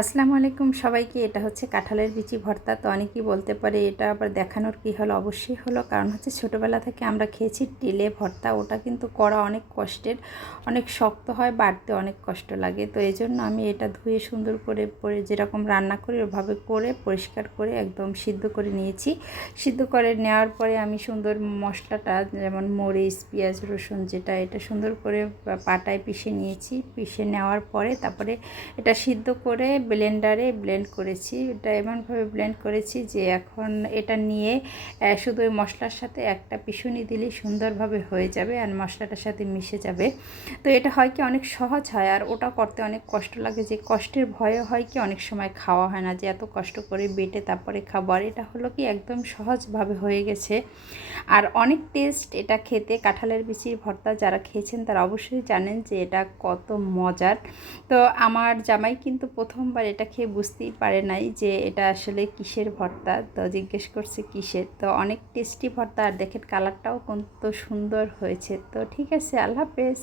আসসালামু আলাইকুম সবাইকে। এটা হচ্ছে কাঁঠালের বিচি ভর্তা। তো অনেকেই বলতে পারে এটা আবার দেখানোর কী হলো? অবশ্যই হলো, কারণ হচ্ছে ছোটোবেলা থেকে আমরা খেয়েছি টেলে ভর্তা। ওটা কিন্তু করা অনেক কষ্টের, অনেক শক্ত হয়, বাড়তে অনেক কষ্ট লাগে। তো এই জন্য আমি এটা ধুয়ে সুন্দর করে যেরকম রান্না করি ওভাবে করে পরিষ্কার করে একদম সিদ্ধ করে নিয়েছি। সিদ্ধ করে নেওয়ার পরে আমি সুন্দর মশলাটা, যেমন মরিচ, পেঁয়াজ, রসুন, এটা সুন্দর করে পাটায় পিষে নিয়েছি। পিষে নেওয়ার পরে তারপরে এটা সিদ্ধ করে ব্লেন্ডারে ব্লেন্ড করেছি। এটা এমনভাবে ব্লেন্ড করেছি যে এখন এটা নিয়ে শুধু ওই মশলার সাথে একটা পিষুনি দিলেই সুন্দরভাবে হয়ে যাবে আর মশলাটার সাথে মিশে যাবে। তো এটা হয় কি অনেক সহজ হয়, আর ওটা করতে অনেক কষ্ট লাগে, যে কষ্টের ভয়ে হয় কি অনেক সময় খাওয়া হয় না, যে এত কষ্ট করে বেটে তারপরে খাবো। আর এটা হলো কি একদম সহজভাবে হয়ে গেছে আর অনেক টেস্ট এটা খেতে। কাঁঠালের বিচির ভর্তা যারা খেয়েছেন তারা অবশ্যই জানেন যে এটা কত মজার। তো আমার জামাই কিন্তু প্রথমবার এটা খেয়ে বুঝতেই পারে নাই যে এটা আসলে কিসের ভর্তা। তো জিজ্ঞেস করছে কিসের। তো অনেক টেস্টি ভর্তা, আর দেখেন কালারটাও কত সুন্দর হয়েছে। তো ঠিক আছে, আল্লাহ হাফেজ।